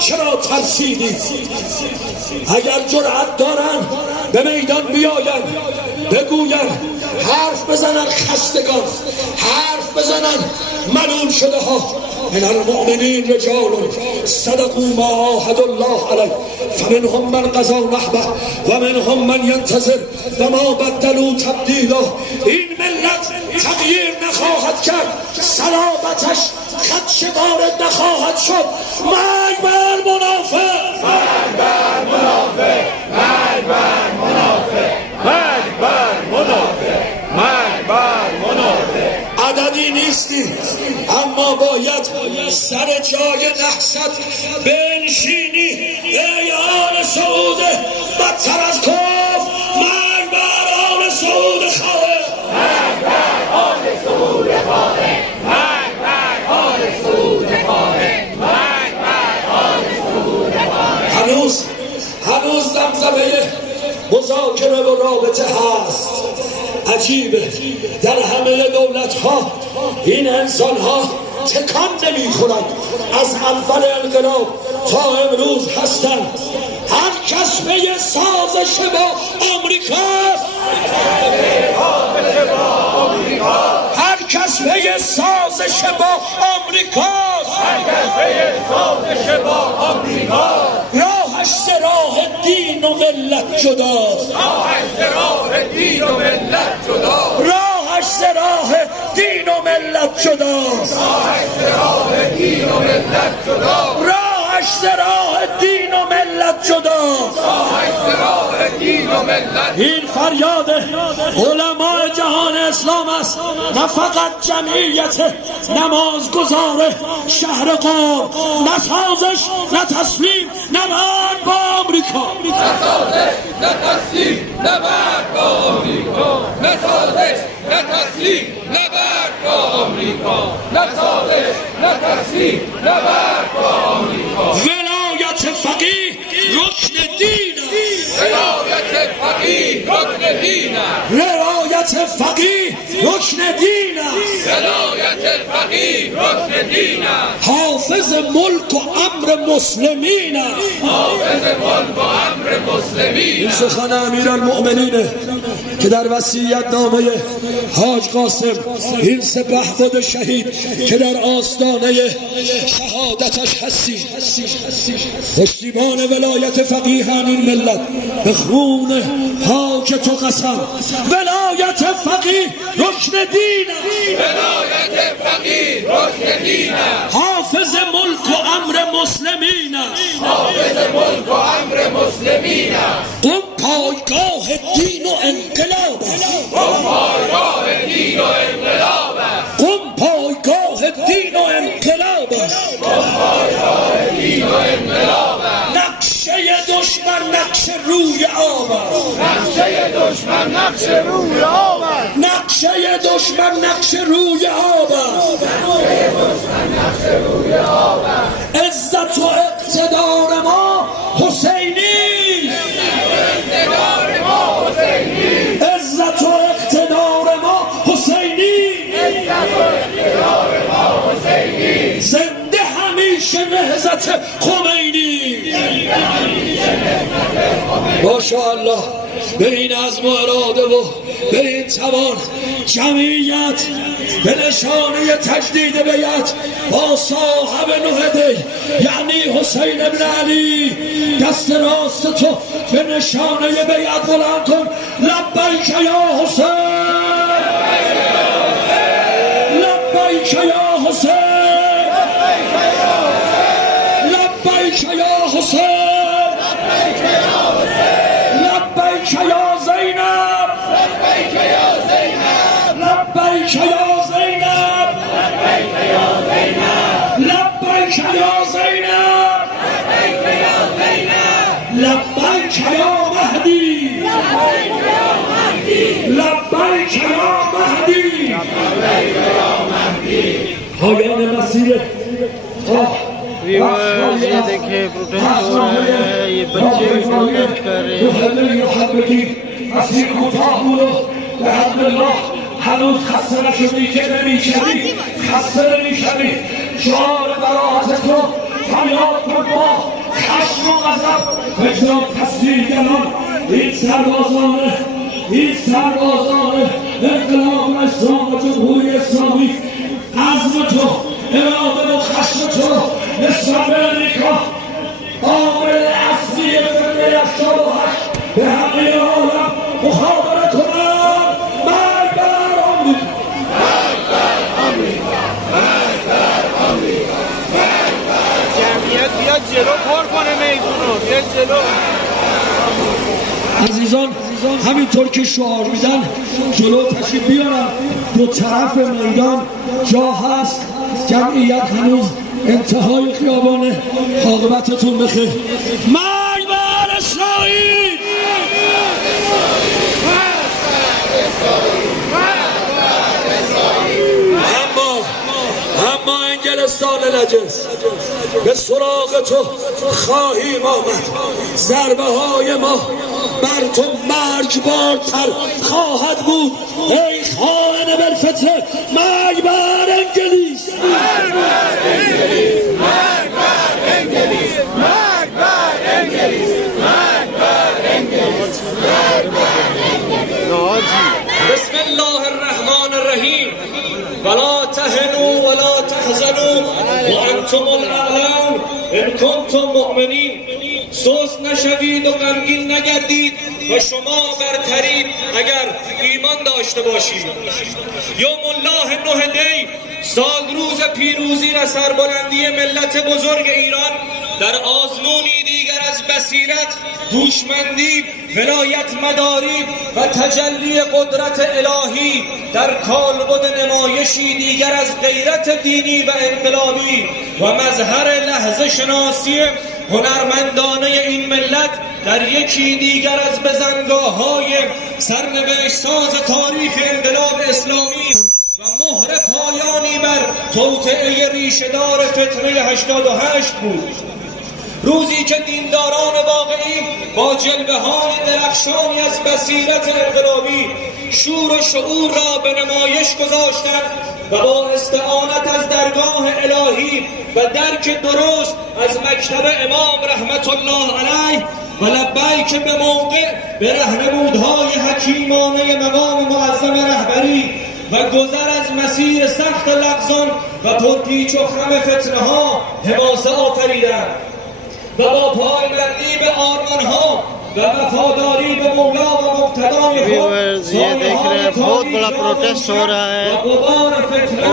چرا ترسیدی؟ اگر جرأت دارن به میدان بیاین بگوین، حرف بزنن خستگان، حرف بزنن ملول شده ها. من المؤمنین رجال صدقوا ما عاهدوا الله علیه فمنهم من قضى نحبه و منهم من ینتظر و ما بدلوا تبدیلا. این ملت تغییر نخواهد کرد، صلابتش خدش وارد نخواهد شد. مرگ بر منافق، مرگ بر منافق، مرگ بر منافق، مرگ بر منافق، مرگ بر منافق. عددی نیستی اما باید سر جای نحست بنشینی. ای آل سعود بدتر از کف، مرگ بر آل سعود خواهد، مرگ بر آل سعود خواهد، مرگ بر آل سعود خواهد، مرگ بر آل سعود خواهد. هنوز دمزمه مذاکره و رابطه هست. عجیبه در همه دولت ها این انسان ها تکان نمی خورند. از اول انقلاب تا امروز هستند. هر کس به سازش با آمریکا، هر کس به سازش با آمریکا، راهش ز راه دین و ملت جداست، راهش ز راه دین و ملت جداست، راهش ز راه دین و ملت جداست، راهش ز راه دین و ملت جداست، راهش ز راه دین و ملت جداست، راهش ز راه دین و ملت. این فریاد علمای جهان اسلام است، نه فقط جمعیت نمازگزار شهر قم. نه سازش نه تسلیم نه مرگ با آمریکا، نه سازش نه تسلیم نه مرگ با آمریکا، نه سازش نه تسلیم نه مرگ با آمریکا، نه سازش نه تسلیم نه مرگ با آمریکا. ولایت فقیه رکن دین است، ولایت فقیه رکن دین است، ولایت فقیه رکن دین است، ولایت فقیه رکن دین است، حافظ ملک و امر مسلمین است، حافظ ملک و امر مسلمین این است. سخن امیرالمؤمنینه که در وصیت نامه حاج قاسم، این سپهبد شهید که در آستانه شهادتش هستی، پشتیبان ولایت فقیهان این ملت، به خون پاک تو قسم. ولایت فقیه رکن دین است، ولایت فقیه رکن دین است، حافظ ملک و امر مسلمین است، حافظ ملک و امر مسلمین است. قم پایگاه دین و انقلاب است، قم پایگاه دین و انقلاب است، قم پایگاه دین و انقلاب است، قم پایگاه دین و انقلاب است. نقشه دشمن نقش روی آب است، نقشه دشمن نقش روی آب است، نقشه دشمن نقش روی آب است، نقشه دشمن نقش روی آب است. عزت و اقتدار ما حسینی است، اقتدار ما حسینی، عزت و اقتدار ما حسینی، عزت و اقتدار ما حسینی، زنده همیشه نهضت خمینی. ماشاءالله به این عزم و اراده و به این توان جمعیت به نشانه تجدید بیعت با صاحب نهده یعنی حسین ابن علی دست راست تو به نشانه بیعت بلند کن. لبیک یا حسین، لبیک یا حسین، لبیک یا حسین، لبیک یا زینب، لبیک یا زینب، لبیک یا زینب، لبیک یا زینب، لبیک یا زینب، لبیک یا مهدی، لبیک یا مهدی، پایان مسیر ये देखिए प्रोटेस्ट हो रहा है, ये बच्चे भी प्रोटेस्ट कर रहे हैं. هنوز خسته نشدی که نمیشدی، خسته نمیشدی. شعار براعت تو فریاد کن ما اجرام تصویرگران این سربازان انقلاب اسلام و جمهوری اسلامی عزم تو اراده و خشم تو نسبت به امریکا عامل اصلی فتنه 88 به همه عالم مخابره کنند. مرگ بر آمریکا، مرگ بر آمریکا، مرگ بر آمریکا، مرگ بر جمعیت بیاد جلو پر کنه میدونو، بیاد جلو. عزیزان همینطور که شعار میدن جلو تشریف بیارن. دو طرف میدان جا هست، جمعیت هنوز انتهای خیابانه. عاقبتتون بخیر. مرگ بر اسرائیل! اما انگلستان نجس به سراغ تو خواهیم آمد. ضربه های ما بر تو مرگبارتر خواهد بود. ای خائن بالفطره، مرگ بر انگلیس، مرگ بر انگلیس، مرگ بر انگلیس، مرگ بر انگلیس، مرگ بر انگلیس، مرگ بر انگلیس. بسم الله الرحمن الرحیم. ولا تهنوا ولا تحزنوا وانتم الاعلون ان کنتم مؤمنین. سست نشوید و غمگین نگردید و شما برترید اگر ایمان داشته باشید. یوم الله 9 دی، سال روز پیروزی و سربلندی ملت بزرگ ایران در آزمونی دیگر از بصیرت، هوشمندی، ولایت مداری و تجلی قدرت الهی، در کالبد نمایشی دیگر از غیرت دینی و انقلابی و مظهر لحظه شناسی هنرمندانه این ملت در یکی دیگر از بزنگاه‌های سرنوشت ساز تاریخ انقلاب اسلامی و مهر پایانی بر توطئه ریشه‌دار فتنه 88 بود. روزی که دینداران واقعی با جلوه‌های درخشانی از بصیرت انقلابی شور و شعور را به نمایش گذاشتند و با استعانت از درگاه الهی و درک درست از مکتب امام رحمت الله علیه و لبیک به موقع به راهنمودهای حکیمانه مقام معظم رهبری و گذر از مسیر سخت لغزان و پرپیچ و خم فتنه ها حماسه آفریدند و با پایبندی به آرمانها و وفاداری به مولا و مقتدای خود ये देख रहे हैं बहुत बड़ा प्रोटेस्ट हो रहा है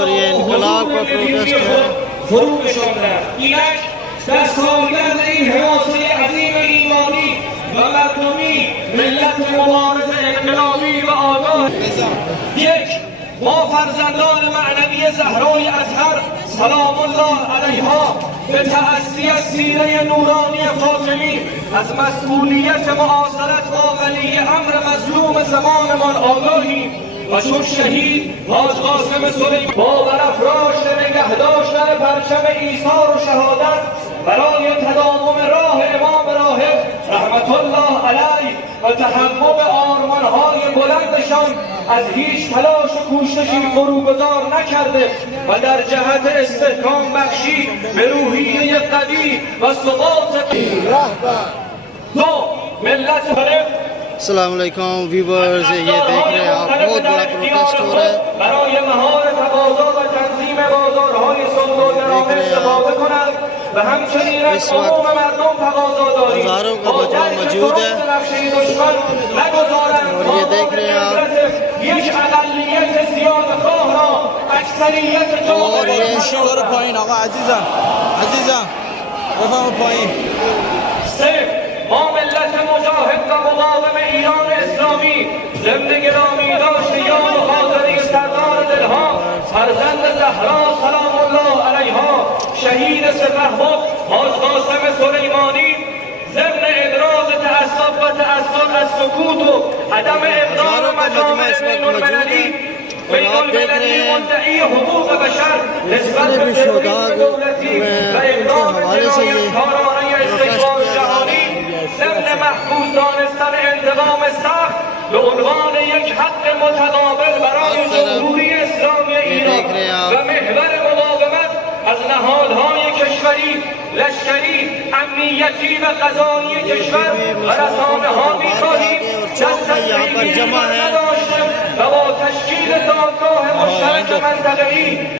और ये इनकलाब का प्रोटेस्ट है. فرو نشاندند. اینک در سالگرد این حماسه عظیم ایمانی و مردمی ملت مبارز انقلابی و آگاه یک با فرزندان معنوی زهرای ازهر سلام الله علیها به تأسی از سیره نورانی فاطمی از مسئولیت معاصرت با ولی امر مظلوم زمانمان آگاهیم و چون شهید حاج قاسم سلیمانی با برافراشت نگهداشتن پرچم ایثار و شهادت برای تداوم راه امام راهب رحمت الله علیه و تحقق آرمانهای بلندشان از هیچ تلاش و کوششی فروگذار نکرده و در جهت استحکام بخشی به روحیه قوی و ثبات دو ملت अस्सलाम वालेकुम व्यूवर्स, ये देख रहे हैं आप बहुत बड़ा प्रोटेस्ट हो रहा है. برای مهار تقاضا و تنظیم بازارهای سوداگرانه استفاده کنند و همچنین از عموم مردم تقاضا داریم हजारों का मजमा मौजूद है और ये देख रहे हैं आप. یک اقلیت زیاد خواه را اکثریت और ये برو پایین آقا عزیزم بفهم پایین. با ملت مجاهد و مقاوم ایران اسلامی ضمن گرامی داشت یاد و خاطره سردار دلها فرزند زهرا سلام الله علیها شهید سپهبد حاج قاسم سلیمانی ضمن ابراز تأسف و تأثر از سکوت و عدم اقدام مجامع بین‌المللی بین‌المللی مدعی حقوق بشر نسبت به تروریسم دولتی و اقدام جنایتکارانه استکبار جهانی ضمن محفوظ دانستن انتقام سخت به عنوان یک حق متقابل برای جمهوری اسلامی ایران و محور مقاومت از نهادهای کشوری، لشکری، امنیتی امنیتی و قضایی کشور و رسانه ها می‌خواهیم دست جمع ہے و با تشکیل دادگاه مشترک منطقه‌ای